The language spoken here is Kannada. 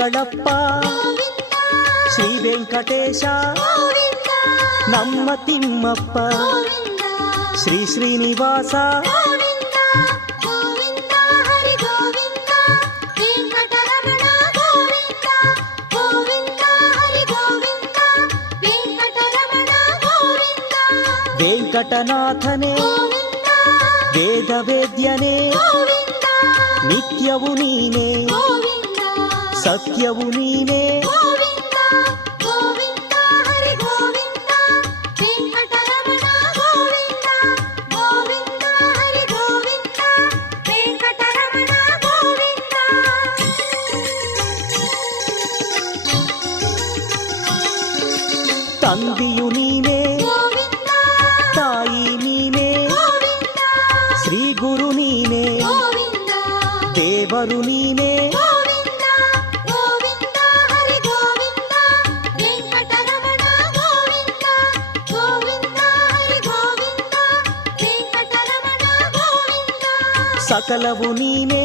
ಮಂಗಳಪ್ಪ ಶ್ರೀ ವೆಂಕಟೇಶ ನಮ್ಮ ತಿಮ್ಮಪ್ಪ ಶ್ರೀ ಶ್ರೀನಿವಾಸ ವೆಂಕಟನಾಥನೇ ವೇದ ವೇದ್ಯನೇ ನಿತ್ಯವು ನೀನೇ ಸತ್ಯವು ನೀನೇ ತಂದೆಯು ನೀನೇ ತಾಯಿ ನೀನೇ ಶ್ರೀ ಗುರು ನೀನೇ ದೇವರು ನೀನೇ ಸಕಲವು ನೀನೇ